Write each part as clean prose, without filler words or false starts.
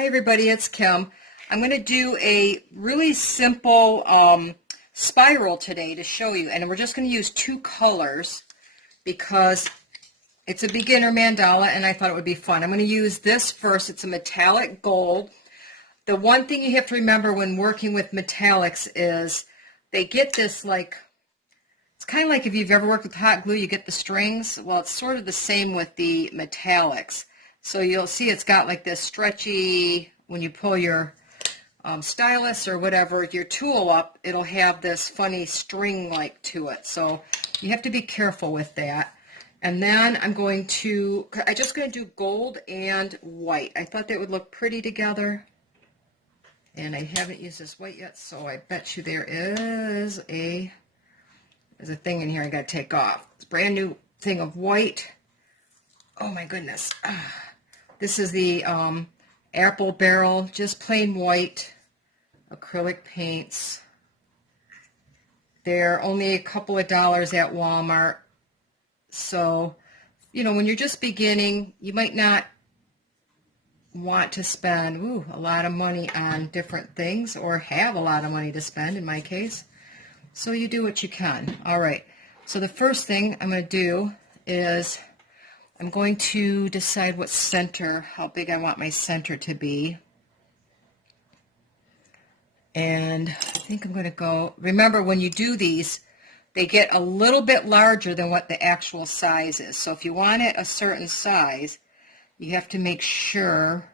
Hi everybody, it's Kim. I'm going to do a really simple spiral today to show you, and we're just going to use two colors because it's a beginner mandala and I thought it would be fun. I'm going to use this first. It's a metallic gold. The one thing you have to remember when working with metallics is they get this it's kind of like if you've ever worked with hot glue, you get the strings. Well, it's sort of the same with the metallics. So you'll see it's got like this stretchy, when you pull your stylus or whatever, your tool up, it'll have this funny string-like to it. So you have to be careful with that. And then I'm just going to do gold and white. I thought that would look pretty together. And I haven't used this white yet, so I bet you there's a thing in here I got to take off. It's a brand new thing of white. Oh my goodness. This is the apple barrel, just plain white acrylic paints. They're only a couple of dollars at Walmart. So, when you're just beginning, you might not want to spend a lot of money on different things, or have a lot of money to spend in my case. So you do what you can. All right. So the first thing I'm going to do is I'm going to decide what center, how big I want my center to be. And I think I'm going to go, remember when you do these, they get a little bit larger than what the actual size is. So if you want it a certain size, you have to make sure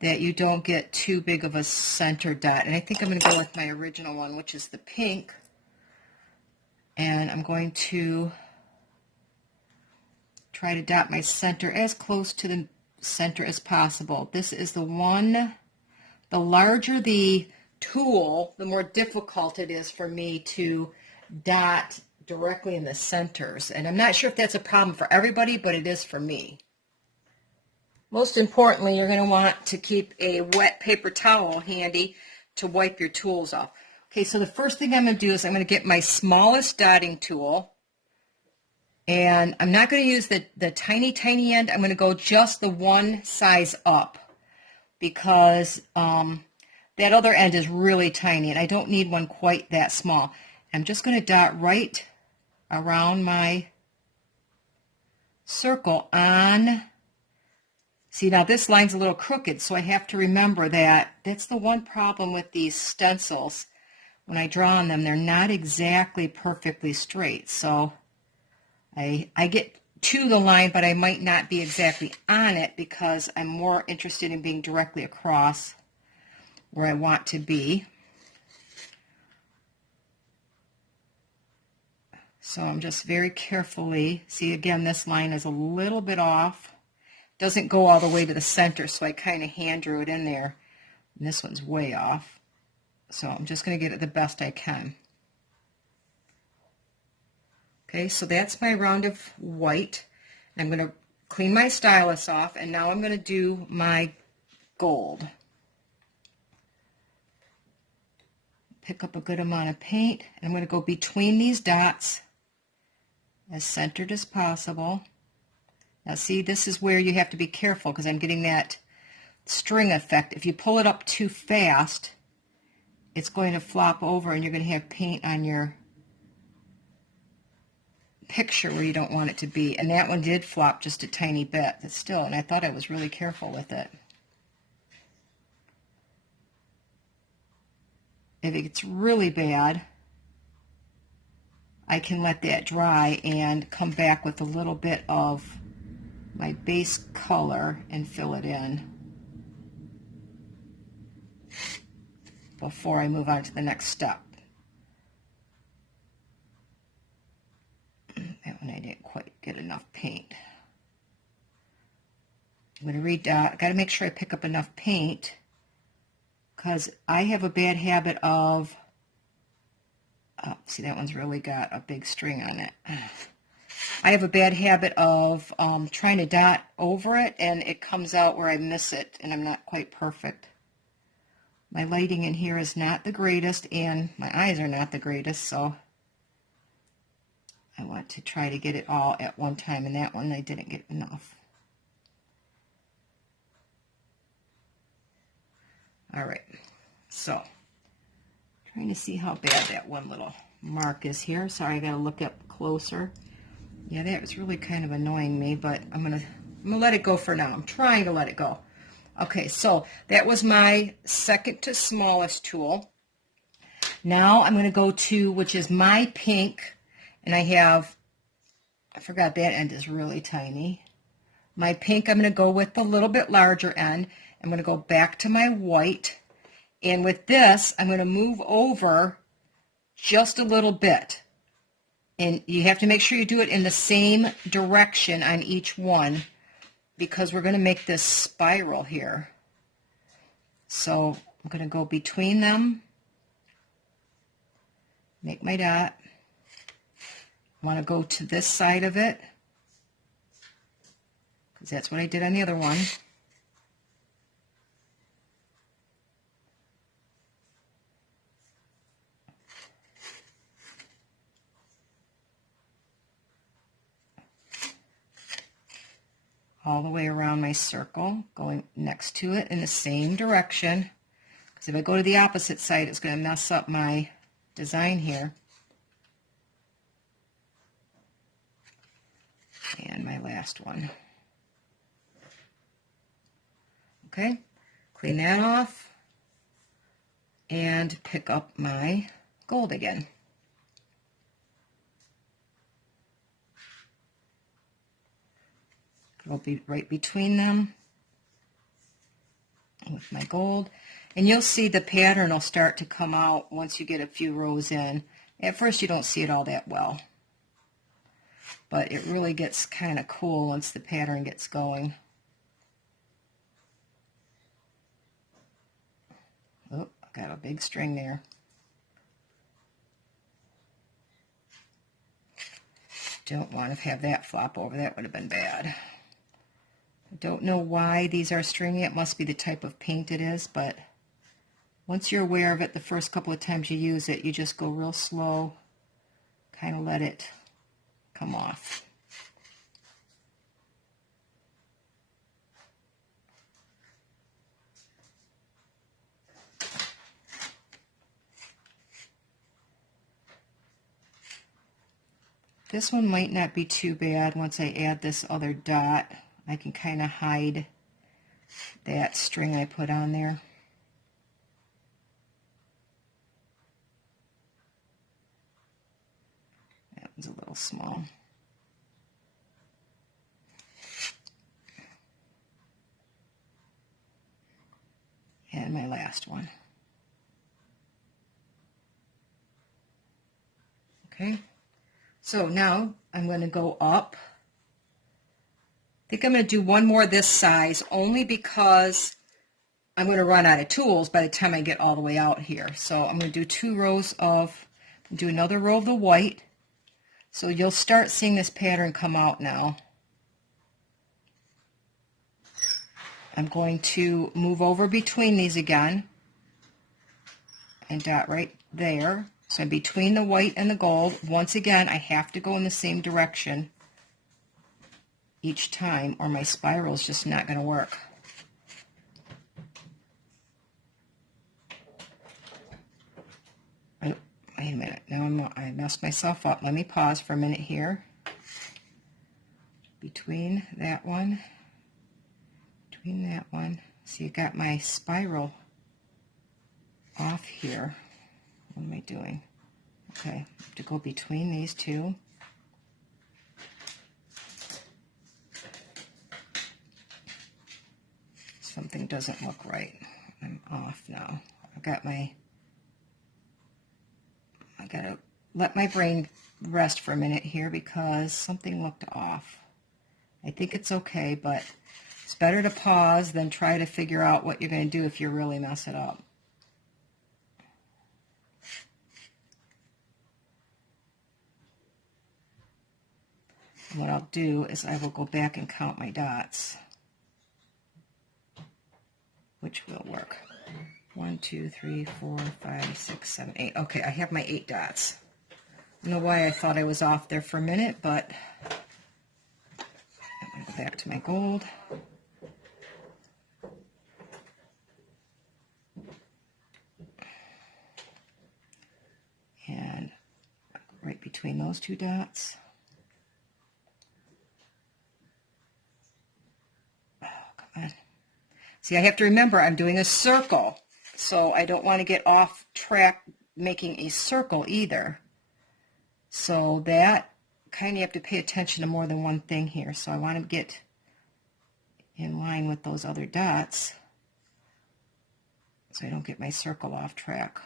that you don't get too big of a center dot. And I think I'm going to go with my original one, which is the pink. And I'm going to try to dot my center as close to the center as possible. This is the one, the larger the tool, the more difficult it is for me to dot directly in the centers. And I'm not sure if that's a problem for everybody, but it is for me. Most importantly, you're going to want to keep a wet paper towel handy to wipe your tools off. Okay, so the first thing I'm going to do is I'm going to get my smallest dotting tool. And I'm not going to use the tiny, tiny end. I'm going to go just the one size up because that other end is really tiny and I don't need one quite that small. I'm just going to dot right around my circle on. See, now this line's a little crooked, so I have to remember that. That's the one problem with these stencils. When I draw on them, they're not exactly perfectly straight. So I get to the line, but I might not be exactly on it because I'm more interested in being directly across where I want to be. So I'm just very carefully, see again, this line is a little bit off. Doesn't go all the way to the center, so I kind of hand drew it in there. And this one's way off. So I'm just going to get it the best I can. Okay, so that's my round of white. I'm going to clean my stylus off, and now I'm going to do my gold. Pick up a good amount of paint, and I'm going to go between these dots as centered as possible. Now see, this is where you have to be careful because I'm getting that string effect. If you pull it up too fast, it's going to flop over and you're going to have paint on your picture where you don't want it to be. And that one did flop just a tiny bit, but still, and I thought I was really careful with it. If it gets really bad, I can let that dry and come back with a little bit of my base color and fill it in before I move on to the next step. That one I didn't quite get enough paint. I'm going to redot. Got to make sure I pick up enough paint because I have a bad habit of, see that one's really got a big string on it. I have a bad habit of trying to dot over it and it comes out where I miss it and I'm not quite perfect. My lighting in here is not the greatest and my eyes are not the greatest, so I want to try to get it all at one time, and that one I didn't get enough. All right, so trying to see how bad that one little mark is here. Sorry, I gotta look up closer. Yeah, that was really kind of annoying me, but I'm gonna let it go for now. I'm trying to let it go. Okay, so that was my second to smallest tool. Now I'm gonna go to, which is my pink, and I forgot that end is really tiny. My pink, I'm gonna go with the little bit larger end. I'm gonna go back to my white, and with this, I'm gonna move over just a little bit. And you have to make sure you do it in the same direction on each one because we're going to make this spiral here. So I'm going to go between them, make my dot. I want to go to this side of it because that's what I did on the other one. All the way around my circle, going next to it in the same direction. Because if I go to the opposite side, it's going to mess up my design here. And my last one. Okay, clean that off and pick up my gold again. It'll be right between them with my gold. And you'll see the pattern will start to come out once you get a few rows in. At first you don't see it all that well, but it really gets kind of cool once the pattern gets going. Oh, I got a big string there. Don't want to have that flop over. That would have been bad. I don't know why these are stringy. It must be the type of paint it is, but once you're aware of it, the first couple of times you use it, you just go real slow, kind of let it come off. This one might not be too bad. Once I add this other dot, I can kind of hide that string I put on there. That one's a little small. And my last one. Okay, so now I'm going to go up. I think I'm going to do one more this size only because I'm going to run out of tools by the time I get all the way out here. So I'm going to do 2 rows of, do another row of the white. So you'll start seeing this pattern come out now. I'm going to move over between these again and dot right there. So I'm between the white and the gold. Once again, I have to go in the same direction each time or my spiral is just not going to work. Oh, wait a minute. Now I messed myself up. Let me pause for a minute here. Between that one, see, I got my spiral off here. What am I doing? Okay, I have to go between these two. Something doesn't look right. I'm off now. I gotta let my brain rest for a minute here because something looked off. I think it's okay, but it's better to pause than try to figure out what you're going to do if you really mess it up. And what I'll do is I will go back and count my dots, which will work. 1, 2, 3, 4, 5, 6, 7, 8. Okay, I have my 8 dots. I don't know why I thought I was off there for a minute, but I'm going to go back to my gold. between those two dots. Oh, come on. See, I have to remember I'm doing a circle, so I don't want to get off track making a circle either. So that kind of have to pay attention to more than one thing here. So I want to get in line with those other dots so I don't get my circle off track.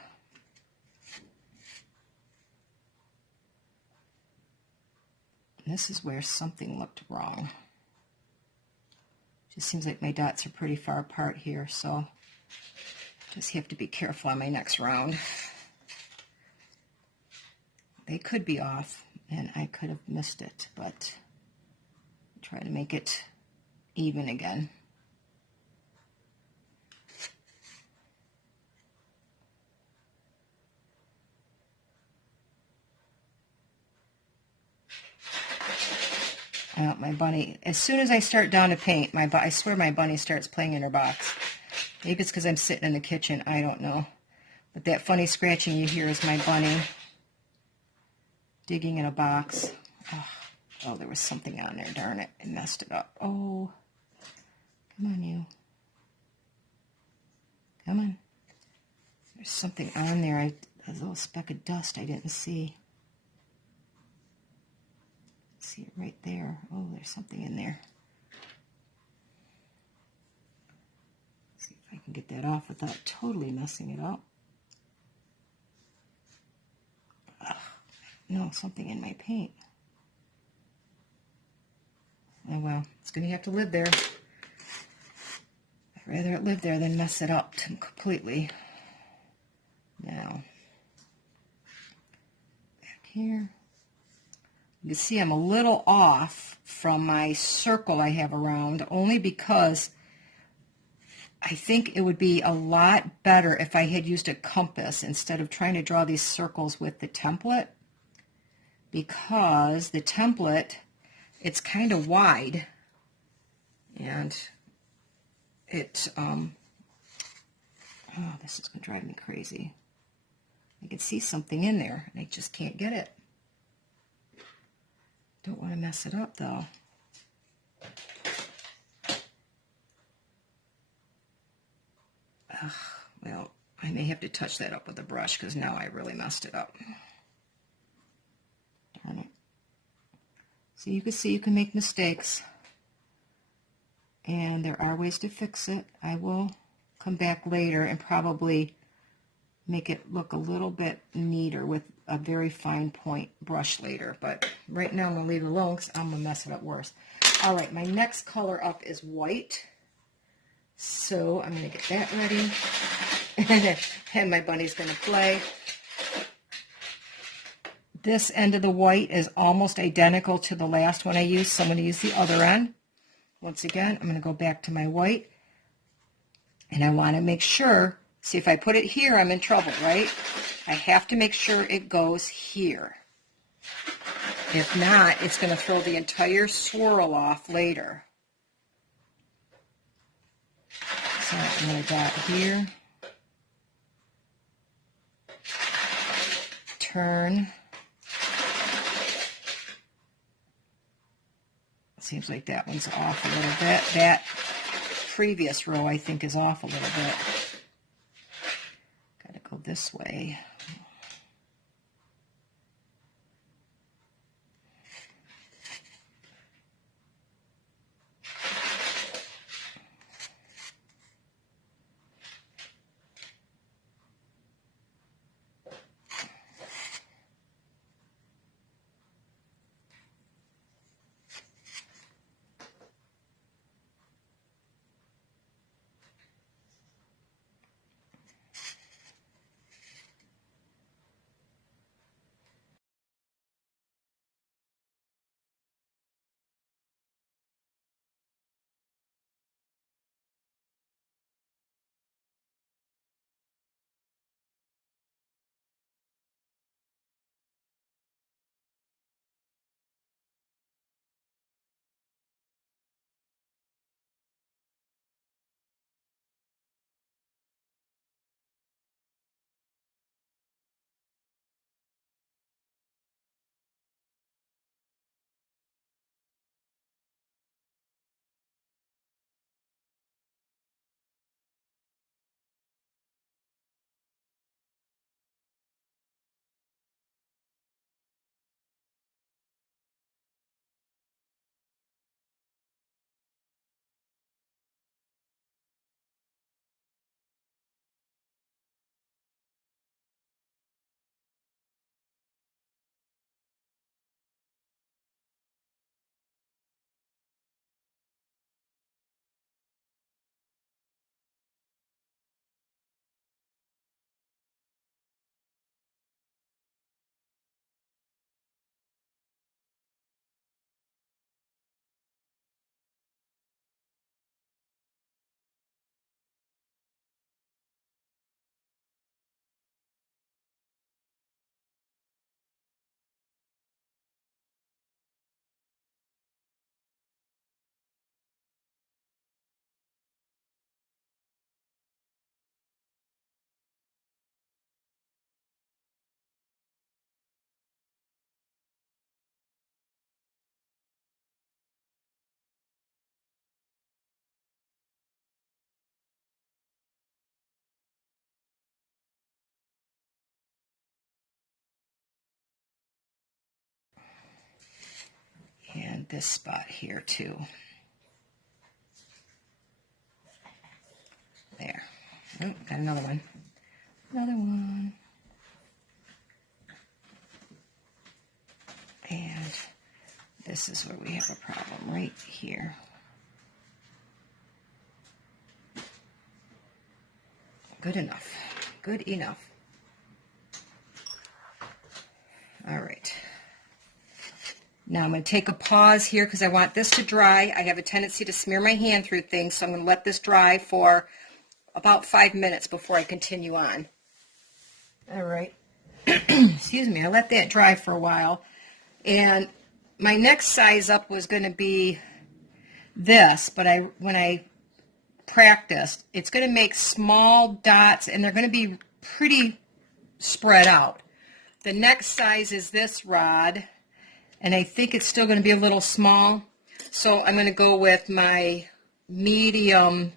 And this is where something looked wrong. Just seems like my dots are pretty far apart here, so just have to be careful on my next round. They could be off, and I could have missed it, but try to make it even again. My bunny, as soon as I start down to paint, I swear my bunny starts playing in her box. Maybe it's because I'm sitting in the kitchen, I don't know. But that funny scratching you hear is my bunny digging in a box. Oh, there was something on there, darn it. I messed it up. Oh, come on, you. Come on. There's something on there. A little speck of dust I didn't see. See it right there. Oh, there's something in there. Let's see if I can get that off without totally messing it up. No, something in my paint. Oh well, it's going to have to live there. I'd rather it live there than mess it up completely. Now, back here. You can see I'm a little off from my circle I have around, only because I think it would be a lot better if I had used a compass instead of trying to draw these circles with the template, because the template, it's kind of wide, and it, oh, this is going to drive me crazy. I can see something in there, and I just can't get it. Don't want to mess it up, though. Well, I may have to touch that up with a brush, because now I really messed it up. Darn it. So you can see you can make mistakes, and there are ways to fix it. I will come back later and probably make it look a little bit neater with a very fine point brush later, but right now I'm going to leave it alone because I'm going to mess it up worse. All right, my next color up is white, so I'm going to get that ready, and my bunny's going to play. This end of the white is almost identical to the last one I used, so I'm going to use the other end. Once again, I'm going to go back to my white, and I want to make sure, see, if I put it here, I'm in trouble, right? I have to make sure it goes here. If not, it's going to throw the entire swirl off later. So I'm going to dot here, turn. Seems like that one's off a little bit. That previous row, I think, is off a little bit. Got to go this way. this spot here too. There. Oh, got another one. Another one. And this is where we have a problem, right here. Good enough. Good enough. All right. Now I'm going to take a pause here because I want this to dry. I have a tendency to smear my hand through things, so I'm going to let this dry for about 5 minutes before I continue on. All right. Excuse me. I let that dry for a while. And my next size up was going to be this, but when I practiced, it's going to make small dots, and they're going to be pretty spread out. The next size is this rod, and I think it's still going to be a little small, so I'm going to go with my medium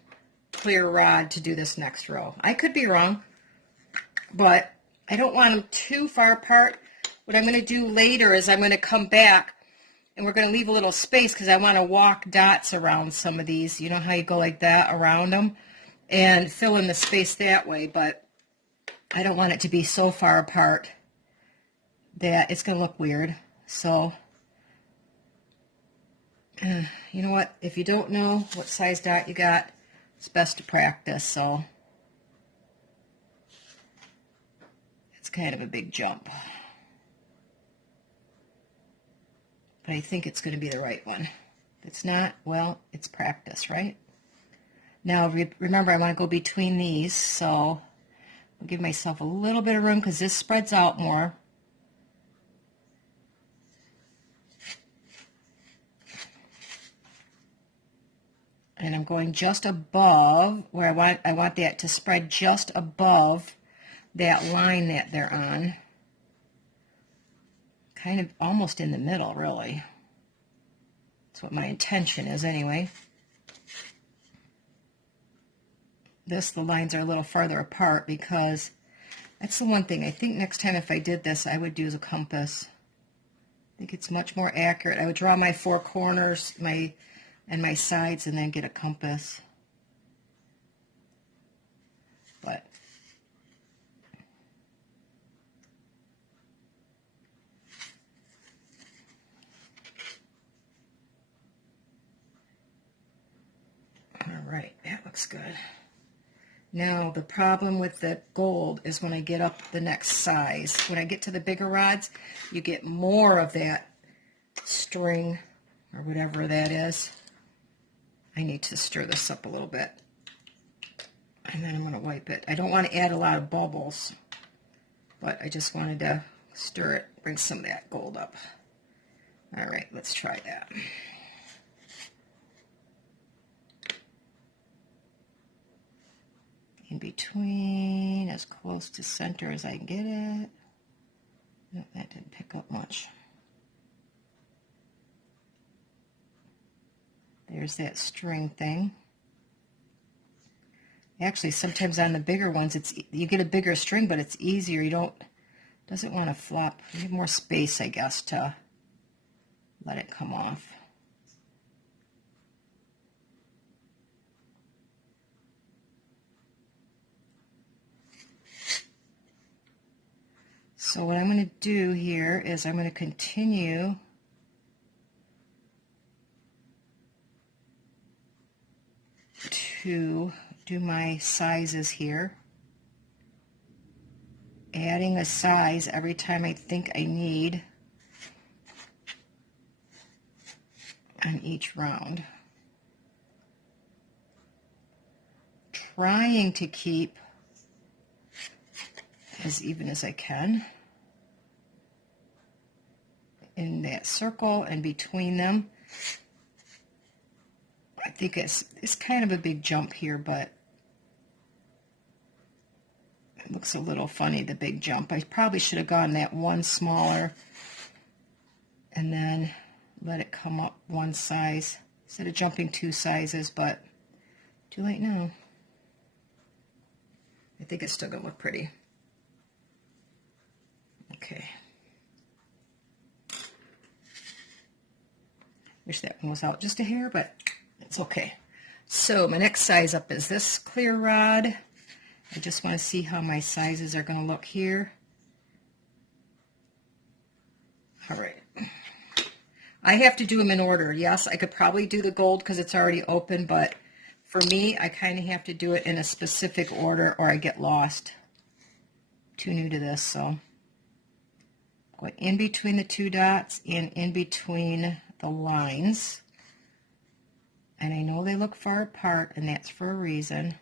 clear rod to do this next row. I could be wrong, but I don't want them too far apart. What I'm going to do later is I'm going to come back, and we're going to leave a little space because I want to walk dots around some of these. You know how you go like that around them and fill in the space that way, but I don't want it to be so far apart that it's going to look weird. So, you know what? If you don't know what size dot you got, it's best to practice. So, it's kind of a big jump. But I think it's going to be the right one. If it's not, well, it's practice, right? Now, remember, I want to go between these, so I'll give myself a little bit of room because this spreads out more. And I'm going just above where I want that to spread just above that line that they're on. Kind of almost in the middle, really. That's what my intention is anyway. The lines are a little farther apart because that's the one thing. I think next time if I did this, I would use a compass. I think it's much more accurate. I would draw my four corners and my sides and then get a compass. But all right, that looks good. Now the problem with the gold is when I get up the next size. When I get to the bigger rods, you get more of that string or whatever that is. I need to stir this up a little bit. And then I'm going to wipe it. I don't want to add a lot of bubbles, but I just wanted to stir it, bring some of that gold up. All right, let's try that. In between, as close to center as I can get it. No, that didn't pick up much. There's that string thing. Actually, sometimes on the bigger ones, you get a bigger string, but it's easier. Doesn't want to flop. You have more space, I guess, to let it come off. So what I'm going to do here is I'm going to continue to do my sizes here, adding a size every time I think I need on each round, trying to keep as even as I can in that circle and between them. I think it's kind of a big jump here, but it looks a little funny, the big jump. I probably should have gone that one smaller and then let it come up one size instead of jumping two sizes, but too late now. I think it's still going to look pretty. Okay. Wish that one was out just a hair, but it's okay. So my next size up is this clear rod. I just want to see how my sizes are going to look here. All right. I have to do them in order. Yes, I could probably do the gold because it's already open, but for me, I kind of have to do it in a specific order or I get lost. Too new to this, so go in between the two dots and in between the lines. And I know they look far apart, and that's for a reason.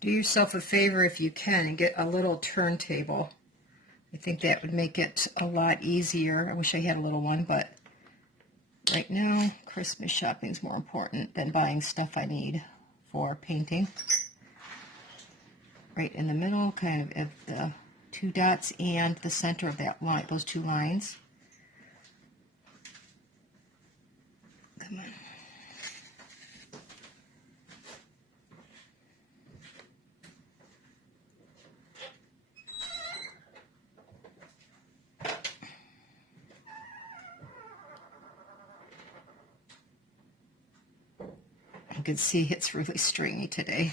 Do yourself a favor if you can and get a little turntable. I think that would make it a lot easier. I wish I had a little one, but right now, Christmas shopping is more important than buying stuff I need for painting. Right in the middle, kind of at the two dots and the center of that line, those two lines. Come on. You can see it's really stringy today.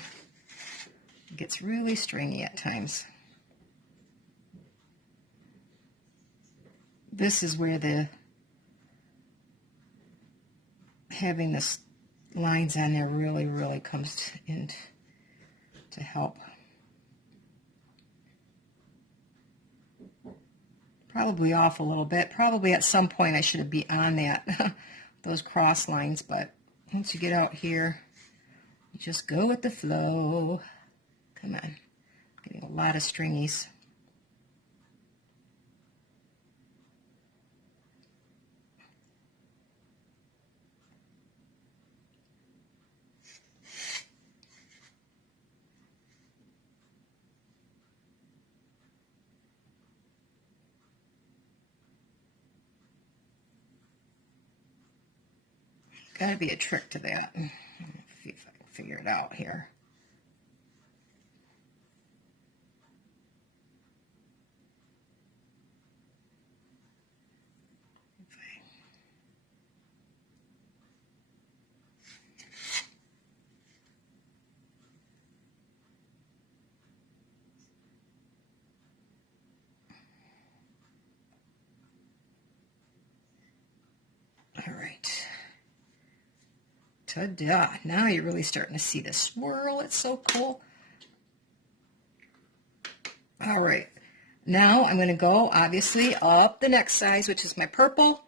It gets really stringy at times. This is where the having this lines on there really comes in to help. Probably off a little bit. Probably at some point I should be on that those cross lines, but once you get out here, you just go with the flow. Come on. Getting a lot of stringies. Got to be a trick to that. Let's see if I can figure it out here. All right. Ta-da. Now you're really starting to see the swirl. It's so cool. All right. Now I'm going to go, obviously, up the next size, which is my purple.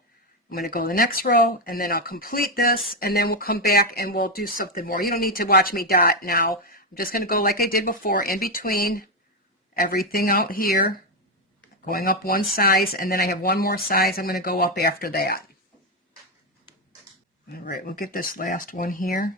I'm going to go the next row, and then I'll complete this, and then we'll come back and we'll do something more. You don't need to watch me dot now. I'm just going to go like I did before, in between everything out here, going up one size, and then I have one more size I'm going to go up after that. All right, we'll get this last one here.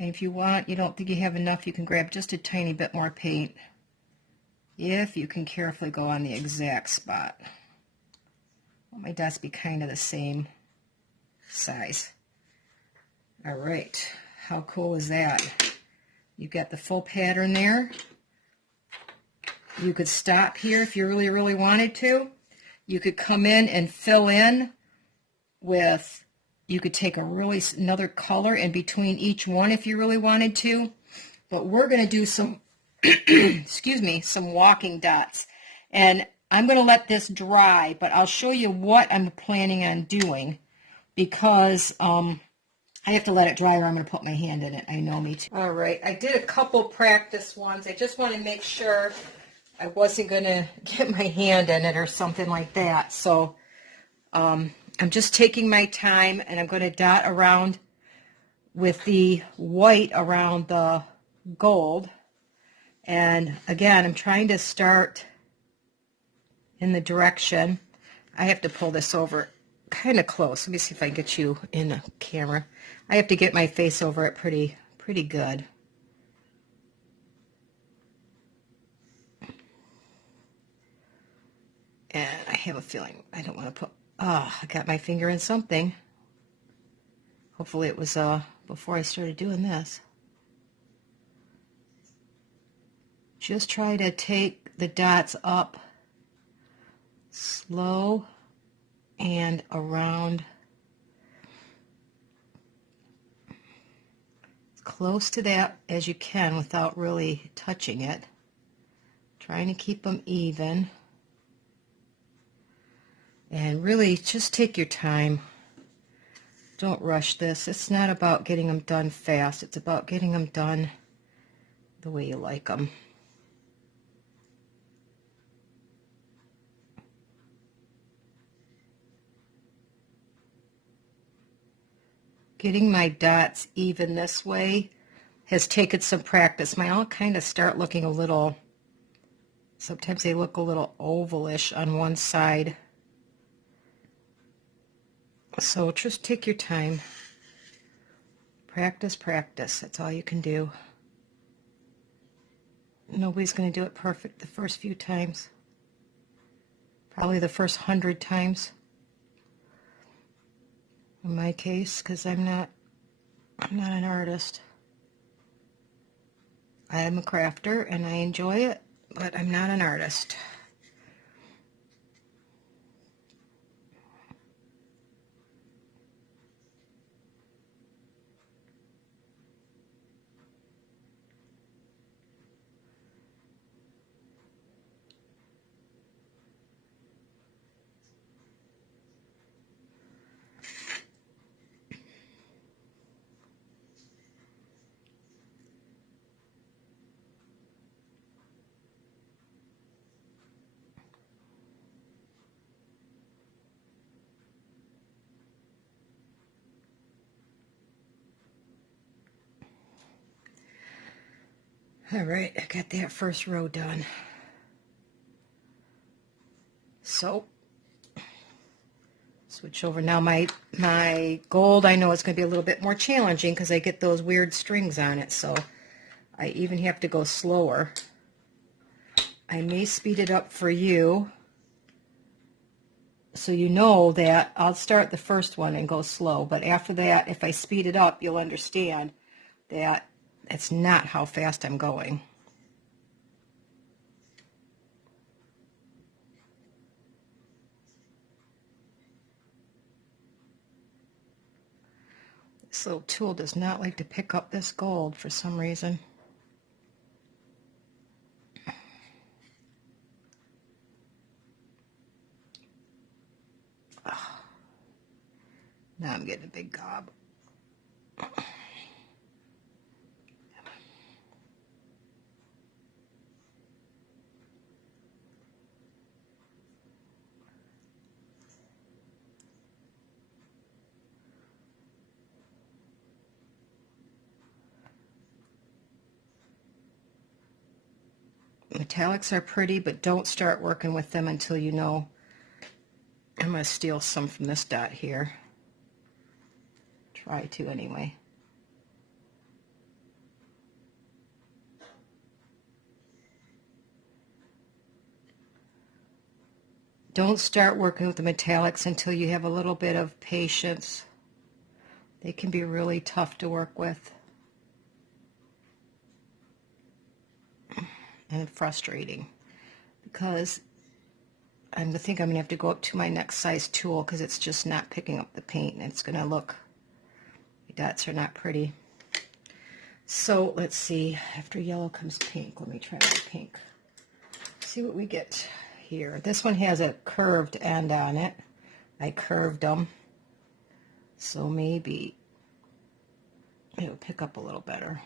And if you want, you don't think you have enough, you can grab just a tiny bit more paint. If you can carefully go on the exact spot. Well, my dots be kind of the same size. All right, how cool is that? You've got the full pattern there. You could stop here if you really wanted to. You could come in and fill in with, you could take another color in between each one if you really wanted to. But we're going to do some, excuse me, some walking dots. And I'm going to let this dry, but I'll show you what I'm planning on doing because I have to let it dry or I'm going to put my hand in it. I know me too. All right, I did a couple practice ones. I just want to make sure I wasn't going to get my hand in it or something like that. So I'm just taking my time and I'm going to dot around with the white around the gold. And again, I'm trying to start in the direction. I have to pull this over kind of close. Let me see if I can get you in the camera. I have to get my face over it pretty good. And I have a feeling I don't want to put, I got my finger in something. Hopefully it was before I started doing this. Just try to take the dots up slow and around as close to that as you can without really touching it. Trying to keep them even. And really just take your time. Don't rush this. It's not about getting them done fast. It's about getting them done the way you like them. Getting my dots even this way has taken some practice. Mine all kind of start looking a little, sometimes they look a little ovalish on one side. So just take your time. Practice, practice. That's all you can do. Nobody's going to do it perfect the first few times. Probably the first 100 times. In my case, because I'm not an artist. I am a crafter and I enjoy it, but I'm not an artist. All right, I got that first row done. So, switch over. Now my gold, I know it's going to be a little bit more challenging because I get those weird strings on it, so I even have to go slower. I may speed it up for you so you know that I'll start the first one and go slow, but after that, if I speed it up, you'll understand that it's not how fast I'm going. This little tool does not like to pick up this gold for some reason. Now I'm getting a big gob. Metallics are pretty, but don't start working with them until you know. I'm going to steal some from this dot here. Try to anyway. Don't start working with the metallics until you have a little bit of patience. They can be really tough to work with and frustrating because I think I'm going to have to go up to my next size tool because it's just not picking up the paint and it's going to look, the dots are not pretty. So let's see, after yellow comes pink. Let me try my pink. See what we get here. This one has a curved end on it. I curved them, so maybe it'll pick up a little better.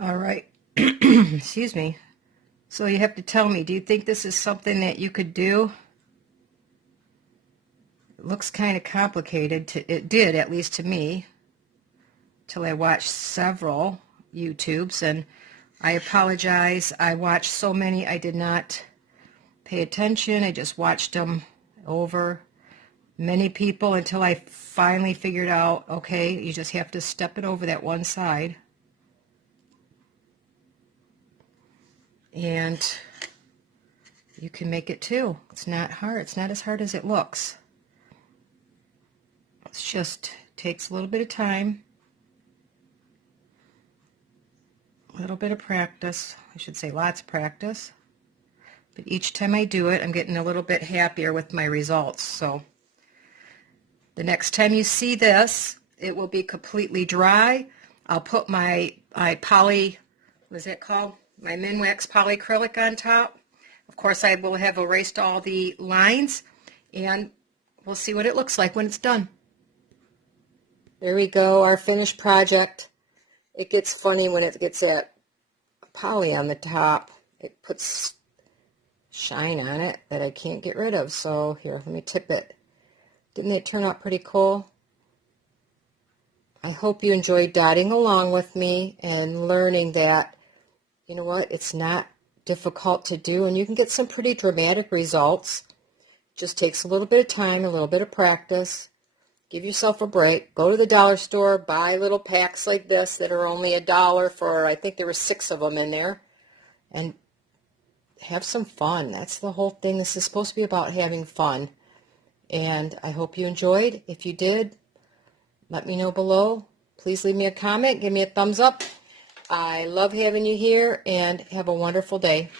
All right. Excuse me. So you have to tell me, do you think this is something that you could do? It looks kind of complicated. It did, at least to me, till I watched several YouTubes, and I apologize. I watched so many I did not pay attention. I just watched them over many people until I finally figured out, okay, you just have to step it over that one side. And you can make it too. It's not hard. It's not as hard as it looks. It just takes a little bit of time, a little bit of practice. I should say lots of practice. But each time I do it, I'm getting a little bit happier with my results. So the next time you see this, it will be completely dry. I'll put my poly, what is it called? My Minwax polyacrylic on top. Of course, I will have erased all the lines, and we'll see what it looks like when it's done. There we go, our finished project. It gets funny when it gets that poly on the top. It puts shine on it that I can't get rid of. So here, let me tip it. Didn't it turn out pretty cool? I hope you enjoyed dotting along with me and learning that, you know what, it's not difficult to do, and you can get some pretty dramatic results. Just takes a little bit of time, a little bit of practice. Give yourself a break. Go to the dollar store, buy little packs like this that are only $1 for, I think there were 6 of them in there, and have some fun. That's the whole thing. This is supposed to be about having fun, and I hope you enjoyed. If you did, let me know below. Please leave me a comment. Give me a thumbs up. I love having you here, and have a wonderful day.